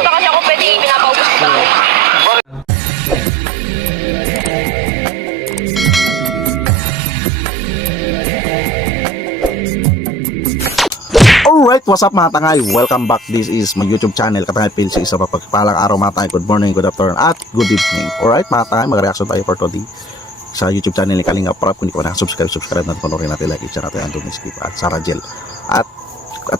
Hindi pa kasi ako pwede pinapaubos ko lang. Alright, what's up mga tangay? Welcome back. This is my YouTube channel, Katangay PLC. Isa pagpalang araw mga tangay. Good morning, good afternoon, at good evening. Alright mga tangay, mag-reaction tayo for today sa YouTube channel ni Kalinga Prab. Kung hindi ko na subscribe natin, panoorin natin, like, share natin, Anthony Skip at Sarah Jel. At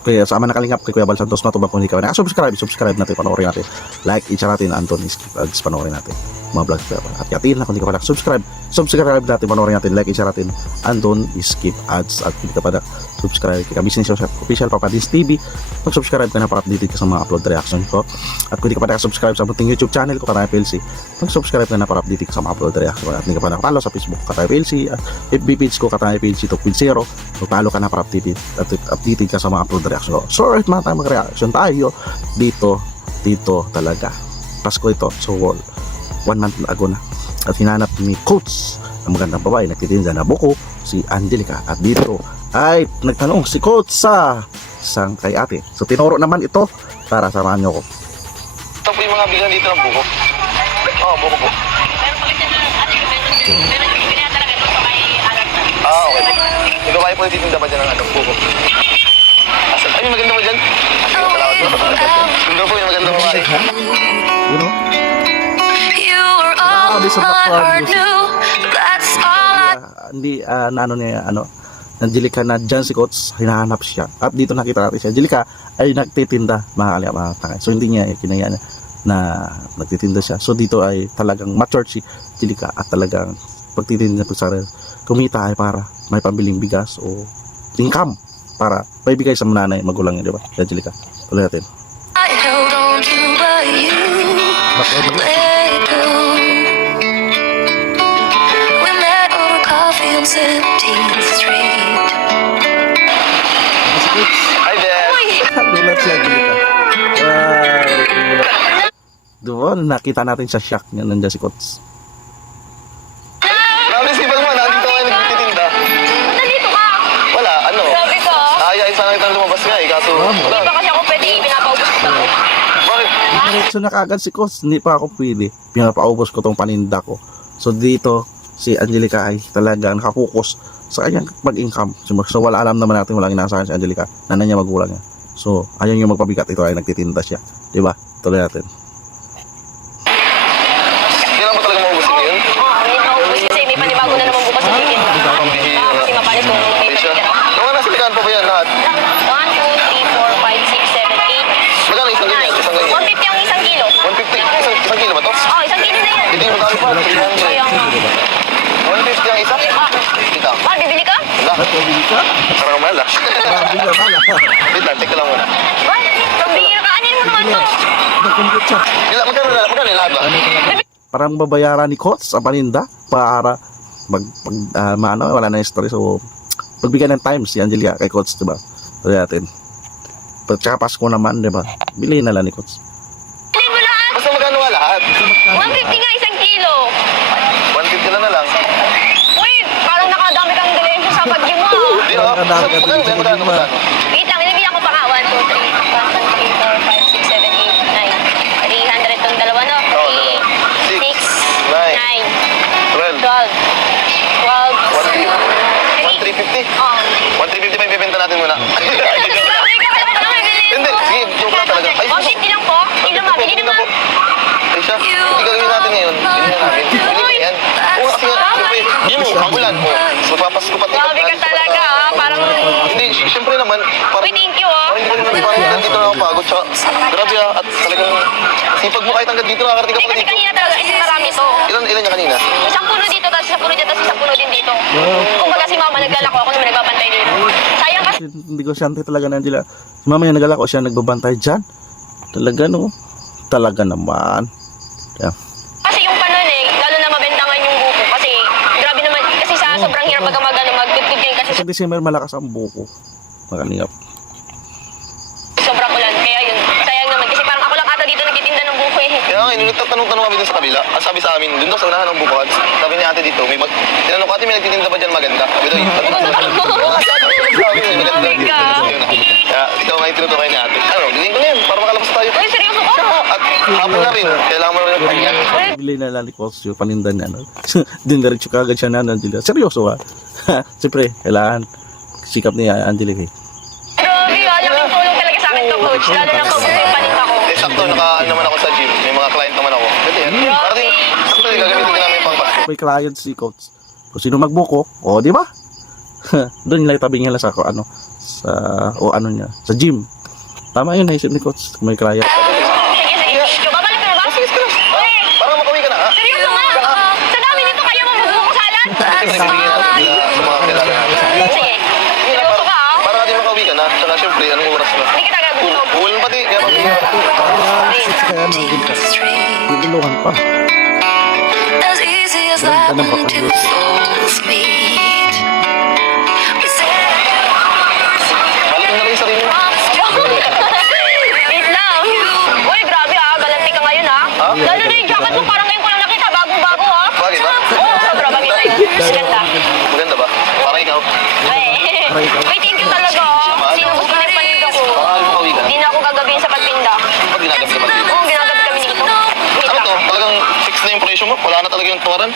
kaya sa ama na Kalingap kay Kuya Bal Santos na tubang kung hindi ka na subscribe natin, panoorin natin, like, share natin, Anthony Skip at panoorin natin mga vlogs ko. At yatin na kung hindi ka pa na subscribe natin, panoorin natin, like, share natin, Anton Skip ads. At hindi ka pa na subscribe kay Business Official Papadins TV, mag-subscribe ka na para updated ka sa mga upload reaction ko. At kung hindi ka pa na-subscribe sa ating YouTube channel ko, Katangay PLC, mag-subscribe ka na para updated ka sa mga upload reaction ko. At hindi ka pa na-follow sa Facebook Katangay PLC, at FB page ko Katangay PLC 2.0, mag-follow ka na para updated ka sa mga upload reaction ko. So alright mga tayo, mag-reaction tayo dito talaga. Pasko ito, so 1 month ago na. At hinanap ni Coach ang magandang babae, nagtitinda na buko, si Angelica. At dito ay nagtanong si Coach sa isang kay ate. So tinuro naman ito, tara samahan nyo ko. Ito po yung mga bilang dito ng buko. Oo, buko po. Okay. Yung babae po nagtitinda pa dyan ng buko. Ay, may maganda mo dyan. Sundo po yung maganda babae. You know? Hindi na ano niya Angelica na dyan si Coach, hinahanap siya. At dito nakita natin si Angelica ay nagtitinda mga kalingap. So hindi niya kinaya na nagtitinda siya. So dito ay talagang mature si Angelica at talagang pagtitinda po sa kumita ay para may pambiling bigas o income para may bigay sa nanay magulang niya, di ba? Angelica, tuloy natin. Hi there! Dulat si Angelica. Doon, nakita natin sa shock niya nandiyan si Coach. Nakabisipan mo, nandito kayo nagtitinda. Nandito ka! Wala, ano? Sabi ko, Ayayin sana kitang lumabas nga eh, kaso... hindi pa kasi ako pwede pinapaubos ko lang. Bakit? Diretso na kagad si Coach, hindi pa ako pwede. Pinapaubos ko tong paninda ko. So dito, si Angelica ay talagang nakapokus sa kanyang mag-income. So wala, alam naman natin, walang inaasahan si Angelica, nanay niya magulang niya. So ayaw niya magpabigat, ito ay nagtitinda siya, di ba? Tuloy natin. Hindi lang mo talaga maubusin yun? Oo, hindi maubos kasi may panibago na naman bukas sa chicken. Baka kasi mapalit kung may Siya. pagkira. Yung mga nasa likaan pa ba yan lahat? 1, 2, 3, 4, 5, 6, 7, 8. Magkano isang ganyan? Isang ganyan? 150 ang isang kilo. 150? Isang kilo ba to? Oo, isang kilo na yan. Hindi, madami pa. Kaya nga. 150 ang isa? Kita. Bibili ka? Wala. Parang mahal ah. Wait lang, teka lang muna. Pambihira ka, anin mo naman to. Magkano yung lahat ba? Parang babayaran ni Coach sa paninda para wala na yung story. So pagbigyan ng time si Angelica kay Coach, di ba? Tuloy natin. Pagka Pasko naman, di ba? Bilhin na lang ni Coach. Bilhin mo lahat. Basta magkano nga lahat? 150 nga isang kilo. 150 na lang. Uy, parang nakadami kang dilensya sa bagyo mo. Hindi oh. Magkano? Wait lang, binibilang ko pa nga. 1, 2, 3, 4, 5, 6, 7, 8, 9. 300 tong dalawa, no? 3, 6, 9, 12, 1,350? Oh. 1,350 pa ibibenta natin muna. Hindi, sige, joke lang talaga. Ay, 150 lang po. Hindi naman, bili naman. Ay siya, hindi gagawin natin ngayon. Bili na namin. Bili na yan. Oo, kasi nga, yun mo, kagulan mo. Magpapasko pati. Grabe ka talaga, ah. Parang... Hindi, siyempre naman. Uy, thank you, ah. Hindi ko naman parang nandito na ako pagod. Tsaka, grabe ah, at talagang sipag mo kahit hanggang dito, nakakarating ka Hindi pa kasi dito. kanina talaga, marami to. Ilan niya kanina? Isang puno dito, tapos isang puno dyan, tapos isang puno din dito. Kumbaga si mama naglalako, ako naman nagbabantay dito. Sayang kasi. Hindi ko siyante talaga na Angela. Si mama yung nagalako, siya nagbabantay dyan. Talaga no? Talaga naman. Yeah. Kasi yung panon eh, lalo na mabentangan yung buko. Kasi grabe naman, kasi sa sobrang hirap magkudkud yan kasi Sa December malakas ang buko. Makalingap. sobrang ulan. Kaya yun, sayang naman. Kasi parang ako lang ata dito nagtitinda ng buko eh. Kaya nga, nagtatanong-tanong kami dun sa kabila. Ang sabi sa amin, dun daw sa unahan ng bukod. Sabi ni ate dito, tinanong ko, ate, may nagtitinda ba dyan maganda? Sabi daw, Grabe ka. Kaya ikaw nga yung tinutukoy ni ate. Ano, bilhin ko na yan, para makalabas tayo. Uy, seryoso ko? At Hapon na rin. Kailangan mo rin yung kanya. Bili na lang ni Kosyo, paninda niya, no? Dinaritso ka agad siya na Angelica. Seryoso ka? Siyempre, kailangan sikap ni Angelica eh. Grabe, laking tulong talaga sa akin to, coach. Lalo na pag may paninda ko. Eh, sakto, naka naman ako sa gym. May mga client naman ako. Kasi yan. Para din, sakto, gagamitin din namin yung pangpas. May client si Coach. Kung sino magbuko, o di ba? Doon nila tabi nila sa ano, sa o ano niya, sa gym. Tama yun, naisip ni Coach. Kung may client. Sige, sige. Babalik ka na ba? Sige, sige. Para makauwi ka na, ha? Seryoso nga. Sa dami nito kayo mabubuko sa alat. Siyempre, bibigyan natin sa mga kailangan. Sige. Seryoso ka, ah. Para natin makauwi ka na. Saka siyempre, anong oras na? Hindi kita gagutom. Ulan pati, kaya mabigyan ka. Kaya nagtulungan pa. As easy as that when two souls meet. We said Balik mo na rin yung sarili mo. Wait lang. Uy, grabe ah. Galanti ka ngayon ah. Ha? Lalo na yung jacket mo. Parang ngayon ko lang nakita. Bagong-bago ah. Bakit ba? Oo, sobra bagay sa'yo. Ganda. Maganda ba? Parang ikaw. Ay, thank you talaga. Sinubos ko na yung paninda ko. Baka makauwi ka na. Hindi na ako gagabihin sa pagtinda. Pag ginagabi ka ba? Oo, ginagabi kami nito. Wait Ano lang. to? Talagang fix na yung presyo mo? Wala na talaga yung tuwaran?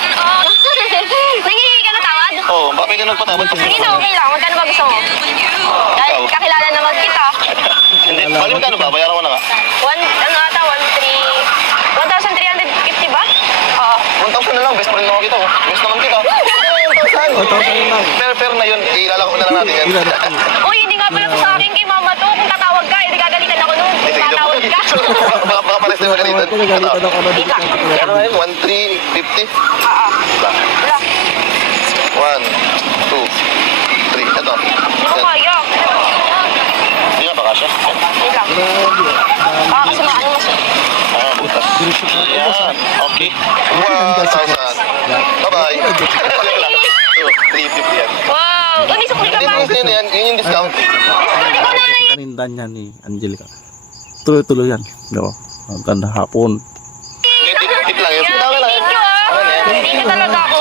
Nangihingi ka na tawad? Oo, bakit ka nagpatawad? Sige na, okay lang. Magkano ba gusto mo? Dahil kakilala naman kita. Hindi, bali magkano ba? Bayaran mo na nga. 1,350 ba? Oo. 1,000 na lang, best friend naman kita. Best naman kita. 1,000. Fair na yun, ilalako na lang natin yan. Uy, hindi nga pala to sa akin kay mama to. Kung tatawag ka, hindi gagalitan ako nun. Kung tatawag ka. Baka pares na yung magalitan. Ika. Ano nga yun? 1,350? Oo. Wala. 1, 2, 3. Ito. Hindi ko kaya. Hindi nga baka siya. Wait lang. Kasi maano mas. Butas. Yan. Okay. 1,000. Bye-bye. 350 yan. Wow. Uy, may sukli ka Hindi, pa. yun yan. Yun yung discount. Discount ko na lang. Paninda niya ni Angelica. Tuloy-tuloy yan. Diba? Ang ganda hapon. Tip lang yun. Tama lang. Thank you ah. Thank you talaga ako.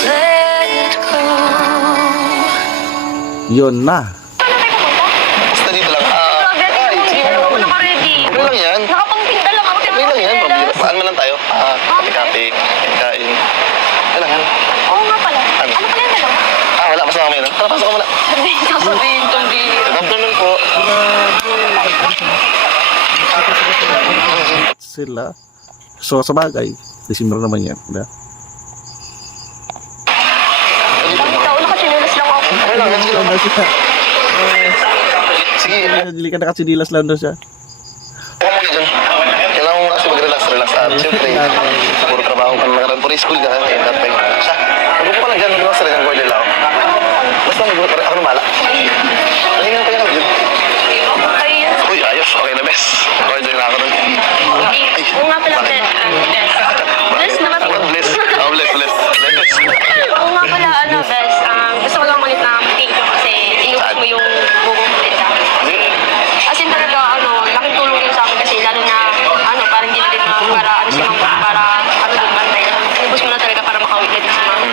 let go. Yun na. Saan na tayo pumunta? Basta dito lang. Grabe, tingnan mo. Hindi na ako naka-ready. Okay lang yan. Nakapangpinda lang ako. Okay lang yan. Pabili. Paan mo lang tayo. Kape-kape. Kain. Okay lang yan. Oo nga pala. Ano pala yung dalawa? Wala. Pasok ka muna. Tara, pasok ka muna. Sasabihin kong di. Good afternoon po. Sila. So, sa bagay, December naman yan. Diba? Ikaw, nakasinulas lang ako. Okay lang. Yan sila. Sige. Angelica nakasinilas lang daw siya. Huwag mo dyan. Kailangan mo kasi mag-relax. Siyempre, puro trabaho ka na puro school ka. Tatay. Siya. Huwag ko pa lang dyan. Mag-relax rin ang border lang. Basta mag-relax. Ako namala. Tingnan ko yan ako dyan. Ayun. Uy, ayos. Okay na, bes. Order na ako dun. Ay. Oo nga pala, Bless. Bless naman. Bless. Bless. Oo nga pala, Bless. Gusto ko lang ulit na thank you kasi inubos mo yung buko mo din. As in talaga, laking tulong yun sa akin kasi lalo na, parang hindi na din na para, para din bantay. Inubos mo na talaga para makauwi na din sa mga.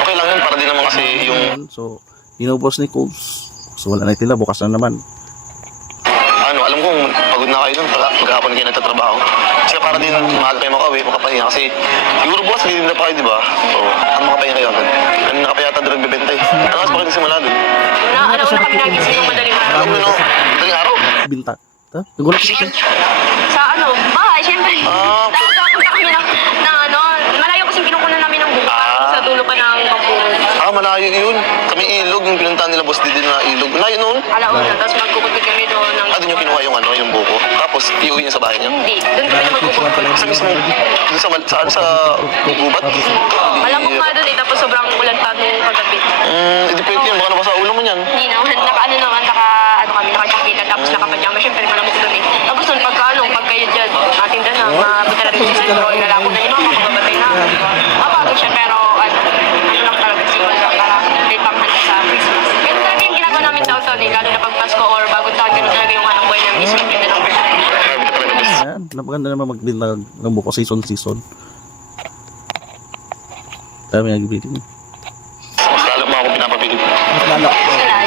Okay lang yun. Para din naman kasi yung... So, inubos ni Coles. So, wala na tila. Bukas na naman. Alam ko, pagod na kayo dun. Maghapon kayo nagtatrabaho. Kasi para din mahal kayo makauwi, makapahinga. Kasi siguro bukas, hindi na pa kayo, di ba? So, ano makapahinga kayo? Kanina ka pa yata doon nagbibenta eh. Ano kasi pa kayo nagsimula doon? Una kami nagising ng madaling araw. Alam mo, no? Madaling araw? Binta. Nagulat siya. Sa bahay, syempre. Tapos nakapunta kami ng malayo kasing kinukunan namin ng buka. Sa dulo pa ng Pampuro. Malayo yun. Kami ilog, yung pinuntahan nila boss din na ilog. Malayo noon. Alauna, tapos magkukutid kami doon ng... Doon yung kinuha yung buko. Tapos, iuwi niya sa bahay niya. Hindi, doon kami na magkukutid. Sa mismo, doon sa gubat. Malamok nga doon tapos sobrang ulan pa nung kagabi. Hindi pwede yun, baka nabasa ulo mo niyan. Hindi naman, naka-jacket tapos naka-pajama, syempre malamok doon eh. Tapos doon, pagka yun dyan, atinda na, mapunta na rin sa sentro, ilalako na yun, makapabatay na. Mapagod siya, pero ano lang talaga, simple lang para may panghanda sa Christmas. Ganun talaga yung ginagawa namin taon-taon eh, lalo na pag Pasko or bagong taon, ganun talaga yung hanap buhay namin, isip yun na lang. Grabe ka talaga, boss. Yan. Napaganda naman magbinta ng buko season. Dami nagbibili. Mas lalo mo ako pinapabili. Mas lalo.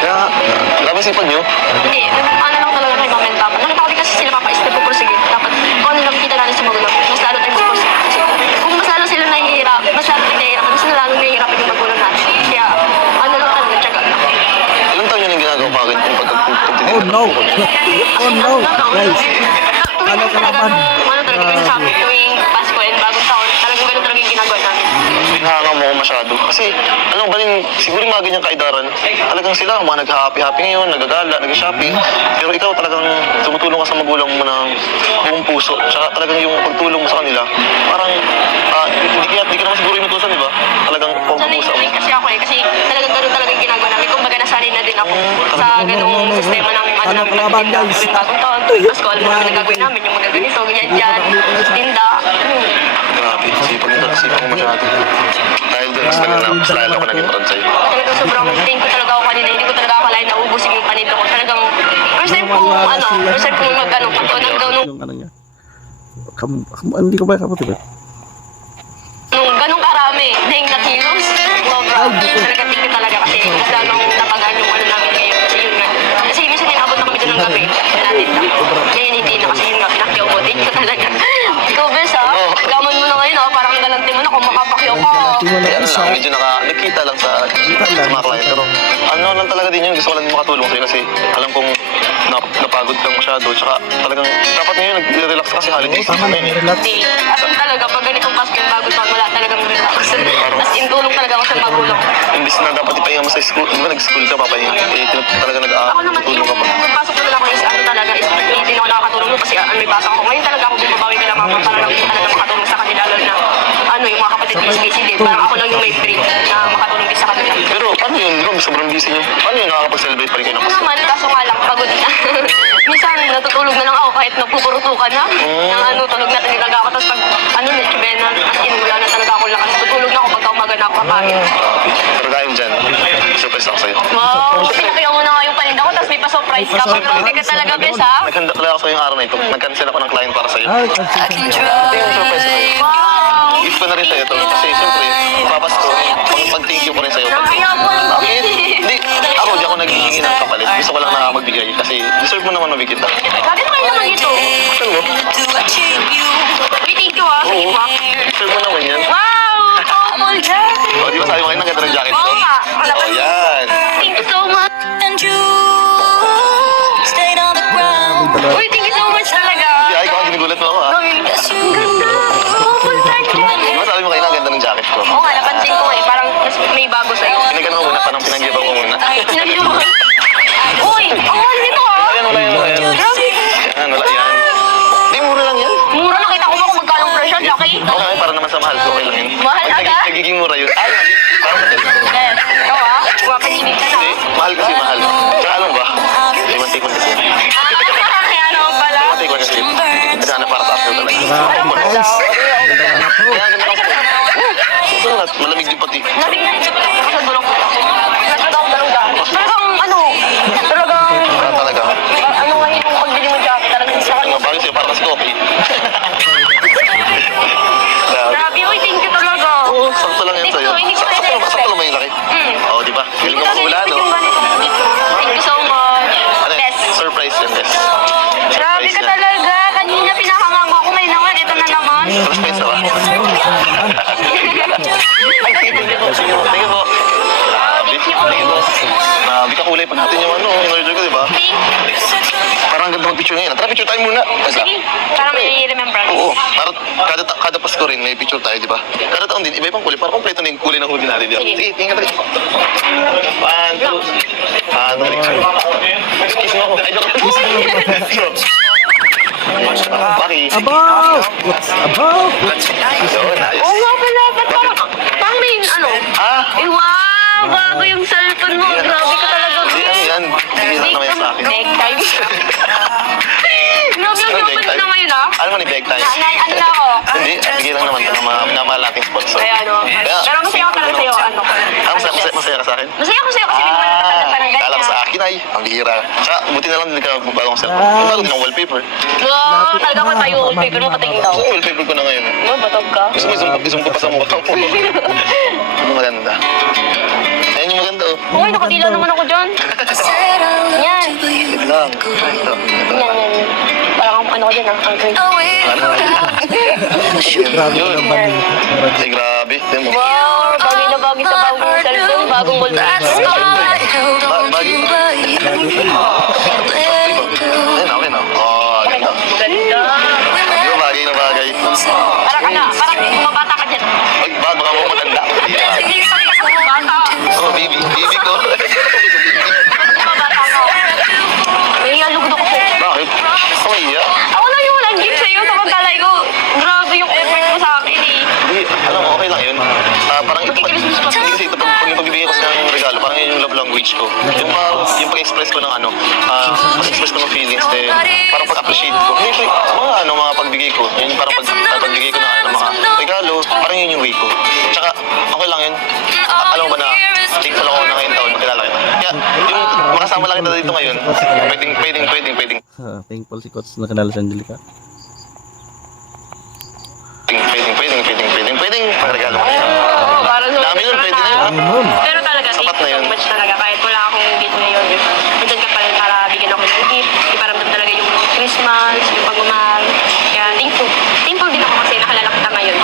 Kaya, grabe sipag niyo. Hindi, lang talaga kay Mama and Papa. Nakita ko din kasi sila Papa is nagpupulo no. Oh no. Guys. Ano ka naman? Ano talaga yung sabi tuwing Pasko and bagong taon, talagang ganun talaga yung ginagawa namin. Hanga mo ako masyado. Kasi, anong ba rin, siguro yung mga ganyang kaidaran, talagang sila, mga nag-happy-happy ngayon, nagagala, nag-shopping. Pero ikaw talagang tumutulong ka sa magulang mo ng buong puso. Tsaka talagang yung pagtulong mo sa kanila, parang, hindi ka naman siguro inutusan, di ba? Talagang Sanay pagpusa mo. rin kasi ako eh, kasi talagang ganun talaga yung ginagawa namin. Kumbaga nasanay na din ako sa ganung sistema namin. Ano namin kalaban, nagtitinda guys? tuwing bagong taon, Pasko, alam mo namin nagagawin namin, yung mga ganito, ganyan dyan, tinda. Grabe, sipag mo masyado. Dahil doon, mas naging ako naging proud sa'yo. Talagang sobrang thank you talaga ako kanina. Hindi ko talaga akalain na ubusin yung panito ko. Talagang first time kong mag-ano, pagtunan ganun, Yung ano niya. Hindi ko ba kapatid? nung ganung karami, dahil na kilos. Sobrang talaga thank you talaga kasi lamang napagaan yung ano namin ngayon. Kasi yun nga. Kasi minsan inabot na kami doon ng gabi. Natin na. Ngayon hindi na kasi yun nga, pinakyaw ko. Thank you talaga. Ikaw, Bes, ha? Gaman mo na ngayon, ha? Parang galante mo na kung makapakyaw ka. Kaya ano lang, medyo nakita lang sa mga client. Pero ano lang talaga din yun, gusto ko lang makatulong sa'yo kasi alam kong napagod kang masyado. Tsaka talagang dapat ngayon nag-relax kasi holiday season ngayon eh. Relax. Hindi. Asan talaga, pag ganitong Pasko yung bago taon, wala talagang relax. Tapos intulong talaga ako sa magulang. Imbis na dapat ipahinga mo sa school, di ba nag-school ka, papahinga. Eh, talaga Ako naman, nag-tulong ka pa. yung pagpasok ko na lang ko is ano talaga, is hindi na ako nakakatulong nun kasi may pasok ako. Ngayon talaga ako bumabawi kay mama para lang talaga makatulong sa kanila, lalo na ano, yung mga kapatid ko is busy din. Parang ako lang yung may free na makatulong din sa kanila. Pero paano yun? Di ba sobrang busy nyo? Paano yun nakakapag-celebrate pa rin kayo ng Ako Pasko? naman, kaso nga lang, pagod na. Minsan, natutulog na lang ako kahit nagpupurutukan na. Nang ano, tulog na talaga ako. Tapos pag, ano, nechibena, as in, wala na talaga ako lakas. Tutulog na ako pagka umaga na ako kakain. Pero dahil dyan, surprise ako sa'yo. Wow, pinakaya mo na nga yung paninda ko, tapos may pa-surprise ka. Grabe ka talaga, Bes, ha? Naghanda talaga ako sa'yo yung araw na ito. Nag-cancel ako ng client para sa'yo. Ay, I can Ito yung surprise ko sa'yo. Wow! Gift ko na rin sa'yo ito. Kasi siyempre, papasko, pag-thank you ko rin sa'yo. Nakaya mo lang. Bakit? Hindi. Ako, di ako naghihingi ng kapalit. Gusto ko lang na magbigay. Kasi deserve mo naman mabigyan ka. Sabi mo kayo naman ito. Saan mo? Wait, thank you, ha? Sige, Oo. pa. Deserve mo naman yan. Wow! Couple jacket! O, di ba sabi mo kayo, ang ganda ng jacket ko? Oo nga. O, yan. Thank you so much. And you stayed on the ground. Uy, thank you so much talaga. Di, ay, ikaw ang ginugulat mo ako, ha? Yes, you Couple jacket. Di ba sabi mo kayo, ang ganda ng jacket ko? Oo nga, napansin ko eh. Parang mas may bago sa'yo. Pinagano mo muna, parang pinag-iba ko muna. Sinabi mo. Uy, ang mahal nito, ha? Ayan, wala yan, wala yan. Grabe. Yan, wala yan. Di, mura lang yan. Mura, nakita ko ba kung magkano ang presyo, Jackie? Okay, para naman sa mahal ko, okay lang yun. Mahal Pag agad? nagiging mura yun. Ay, parang Yes. Ikaw, ha? Mapakinig ka na. Hindi, mahal kasi mahal. Tsaka alam ba? Iwan-tikon kasi. Kaya naman pala. Iwan-tikon kasi. Kasi na para sa akin talaga. Ano ba daw? Kaya ganda ako. Sulat, malamig din pati. Nabig na ito sa bulong ko. Nagkataon dalong daan. Talagang ano, talagang Para talaga. ano nga yung pagbili mo jacket, talagang isa Ang bagay sa'yo, para kasi coffee. Grabe, uy, thank you talaga. Oo, sakto lang yan sa'yo. Hindi ko Sakto lang ba yung laki? Oo, di ba? Feeling ko masula, no? Thank you so much. Ano yan? Best. Surprise yan, best. Grabe Surprise ka yan. talaga. Kanina pinahangang ako. Ngayon naman, ito na naman. Surprise na ba? Ay, thank you po. Thank you po. Thank you po. Thank you po. Nabi ka kulay pa natin yung ano, yung order ko, di ba? Pink. Parang ganda mag-picture ngayon. Tara, picture tayo muna. Sige, para may remembrance. Oo. Kada Pasko rin, may picture tayo, di ba? Kada taon din, iba-ibang kulay. Para kompleto na yung kulay ng hoodie natin, di ba? Sige. Sige, tingnan tayo. 1, 2. Kiss mo ako. Ay, joke. Baki. Abaw! What's abaw? Yun, ayos. Oo nga pala, ba't parang may ano? Ah? Eh, wow! Bago yung cellphone mo. Grabe ka talaga. Di, ano yan? Hindi na naman yan sa akin. Neck time. Grabe yung Ano, cellphone na ngayon, ha? Ano man yung bag time? Ano na ako? Hindi, bigay lang naman ng mga minamahal nating sponsor. Kaya ano. Pero masaya ako talaga sa'yo. Ano? Ah, masaya ka sa akin? Masaya ako sa'yo kasi hindi mo natatanda pa ng ganyan. Kala ko sa akin ay, ang bihira. Tsaka, buti na lang din ka bagong cellphone. Yung bago din ang wallpaper. Wow, talaga ko tayo. Paper mo patingin daw. Yung wallpaper ko na ngayon. No, batog ka. Gusto mo isum ko pa sa mukha mo. Ano maganda? Ayan yung maganda oh. Uy, nakadila naman ako dyan. Yan. Wait lang. Ito. Yan. Parang ano ko dyan, ang grade. Ano? Grabe Yun. naman. Ay, grabe. Tignan mo. Wow, bagay na bagay sa bagong cellphone, bagong wallpaper. Bagay. yung pag-express ko ng pag-express ko ng feelings, parang pag-appreciate ko. Hindi, mga pagbigay ko. Yun parang pagbigay ko ng mga regalo, parang yun yung way ko. Tsaka, okay lang yun. Alam mo ba na, thankful ako na ngayong taon, makilala kita. Kaya, yung makasama lang kita dito ngayon, pwedeng. Thankful si Coach na kanala si Angelica. Pwedeng pagregalo mo. Oo, para sa Dami nun, pwede na yun. Ayun. Pero talaga, Sapat thank na you yun. so much talaga. Kahit wala akong gift ngayon, nandyan ka pa rin para bigyan ako ng gift. Iparamdam talaga yung Christmas, yung pagmamahal. Kaya thankful. Thankful din ako kasi nakalala kita ngayon.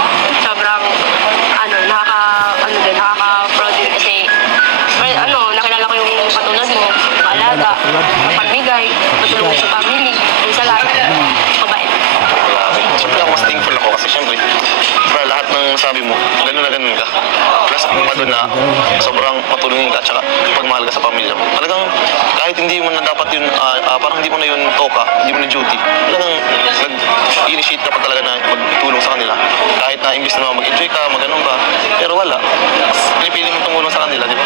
Sobrang, nakaka-proud din kasi, nakilala ko yung katulad mo, kaalaga, pagbigay, matulong sa family, yung sa lahat. Mabait. Siyempre ako mas thankful ako kasi siyempre para lahat ng sabi mo, ganun na ganun ka. Plus ang pa doon na sobrang matulungin ka tsaka pagmahal ka sa pamilya mo. Talagang kahit hindi mo na dapat yun, parang hindi mo na yun toka, hindi mo na duty. Talagang nag-initiate ka pa talaga na magtulong sa kanila. Kahit na imbis na mag-enjoy ka, mag-anong ka, pero wala. Mas pinipili mo tumulong sa kanila, di ba?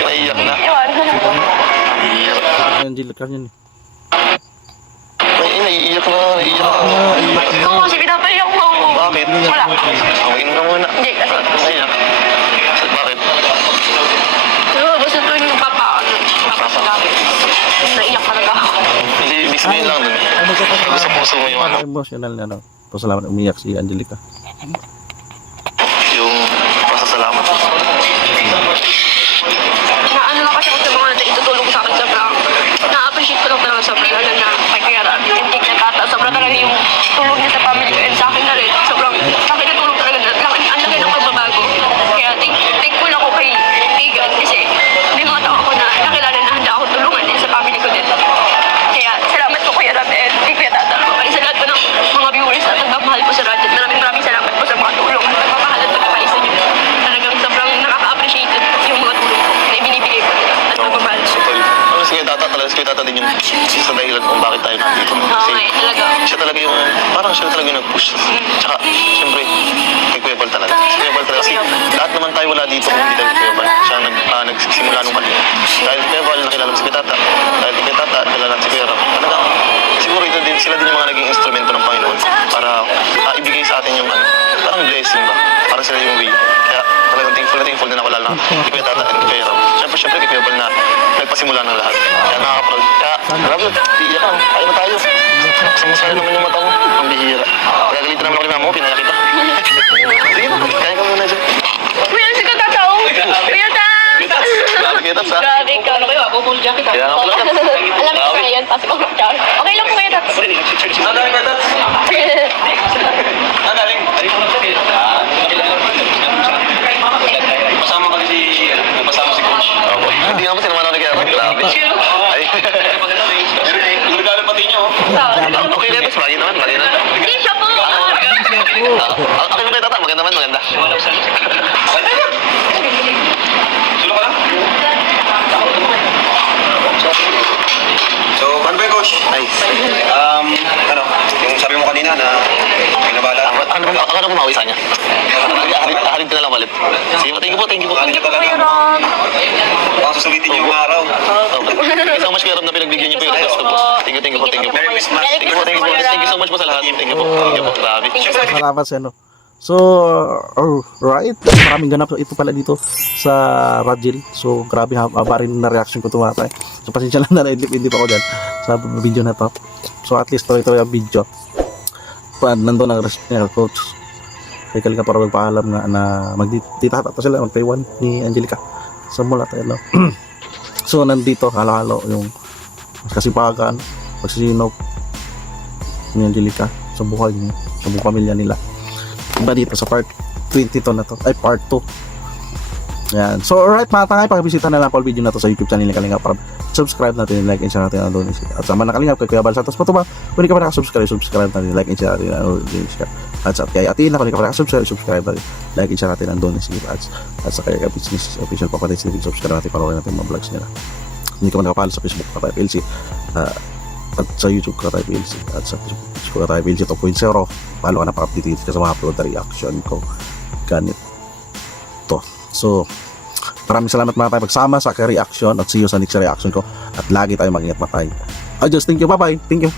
Naiiyak na. Ewan. Naiiyak. Angelica yun eh. Naiiyak na. Oo, kasi pinapahiyak mo. Bakit? Wala. Uminom ka muna. Hindi, kasi Naiiyak. Bakit? basta tuwing napapasalamat. Naiyak talaga ako. Hindi, ibig sabihin lang dun. Sa puso mo yung Emotional na pasalamat umiyak si Angelica. yung pasasalamat. Na lang kasi ako sa mga itutulong sa akin sobrang na-appreciate ko lang talaga sobrang lalo na kay Kuya Ram, yung take na tata, sobrang talaga yung tulong niya sa family ko and sa akin na rin. Sobrang sa akin na tulong talaga na ang laki ng pagbabago. Kaya thankful ako kay God kasi may mga tao ako na nakilala na handa ako tulungan din sa family ko din. Kaya salamat po Kuya Ram and kay Kuya Tata. Maraming sa lahat po ng mga viewers at nagmamahal po sa radyo. Maraming salamat po sa mga tulong at pagmamahal at pagkapaisa niyo. Talagang sobrang nakaka-appreciate yung mga tulong ko na ibinibigay ko at pagmamahal. Si Kuya Tata talaga, si Kuya Tata din yung isa dahilan kung bakit tayo nandito. Kasi Okay, talaga. siya talaga yung, parang siya talaga yung nag-push. Tsaka, siyempre, kay Kuya Bal talaga. Si Kuya Bal talaga, kasi lahat naman tayo wala dito kung hindi tayo kay Kuya Bal. Siya ang nagsimula nung kanina. Dahil kay Kuya Bal, nakilala mo si Kuya Tata. Dahil kay Kuya Tata, nakilala si Kuya Ram. Talagang, siguro ito din, sila din yung mga naging instrumento ng Panginoon para ibigay sa atin yung parang blessing ba? Parang sila yung way. Kaya talagang thankful na nakalala kay Kuya Tata and kay Kuya Ram. Siyempre kay Kuya Bal na nagpasimula ng lahat. Kaya nakaka-proud. Kaya, grabe, iiyak ka. Kaya na tayo. Samusaya naman yung mata mo. Ang bihira. Gagalitan naman ako ni mama mo, pinaya kita. Sige na, kaya ka muna dyan. Kuya, si Kakao! Kuya Tat! Grabe kayo, Tats, ha? Grabe ka. Ano kayo? Ako full jacket Kaya nga pala, Tats. Alam mo sa ngayon, pasok ako char. Okay lang po Kuya Tat. Nagaling ka, Tats. Nagaling. Kasama ka si coach. Hindi nga po sinamanaw ni Kaya Ram. Grabe. Ay. Regalo pati niyo. Okay na, Tats. Mali naman. Hindi siya po. Okay na, Tata. Maganda. Sulo ka lang? So, paano ba yung coach? Nice. Yung sabi mo kanina na pinabala. Ako na pumawi sa kanya. Ahalin ko na lang balit. Sige po, thank you po. Thank you po Kuya Ram. Baka susulitin yung araw. Thank you so much, Kuya Ram, na pinagbigyan niyo po yung request ko po. Thank you po. Merry Christmas. Thank you so much po sa lahat. Thank you po. Grabe. Salamat sa ano. So, alright. Maraming ganap ito pala dito sa Rajil. So, grabe haba rin na reaction ko tumatay. So, pasensya lang na naidlip-idlip ako dyan sa video na to. So, at least ito yung video. Nandun ang coach. Kaya kalika para magpaalam nga na magtitata sila, mag-play one ni Angelica. Sa mula tayo, no? So, nandito, halo-halo yung kasipagan, pagsisinop ni Angelica sa buhay niya, sa buong pamilya nila. Iba dito sa part 22 na to, ay part 2. Yan. So alright mga tangay, pakibisita na lang po video na to sa YouTube channel ni Kalinga para subscribe natin, like and share natin ang doon. At sama na Kalinga kay Kuya Bal Santos Patuba. Kung hindi ka pa nakasubscribe, subscribe natin, like and share natin ang doon. At sa kay Atin, kung hindi ka pa nakasubscribe, subscribe natin, like and share natin ang doon. At sa kay business official papalit sila, subscribe natin para natin mga vlogs nila. Hindi ka pa nakapalo sa Facebook Katay PLC, at sa YouTube Katay PLC, at sa Facebook Katay PLC 2.0. Palo ka na pa-update ka sa mga upload na reaction ko ganito. So Maraming salamat mga tayo pagsama sa aking reaction at see you sa next reaction ko at lagi tayo mag-ingat matay. Adios, thank you, bye bye, thank you.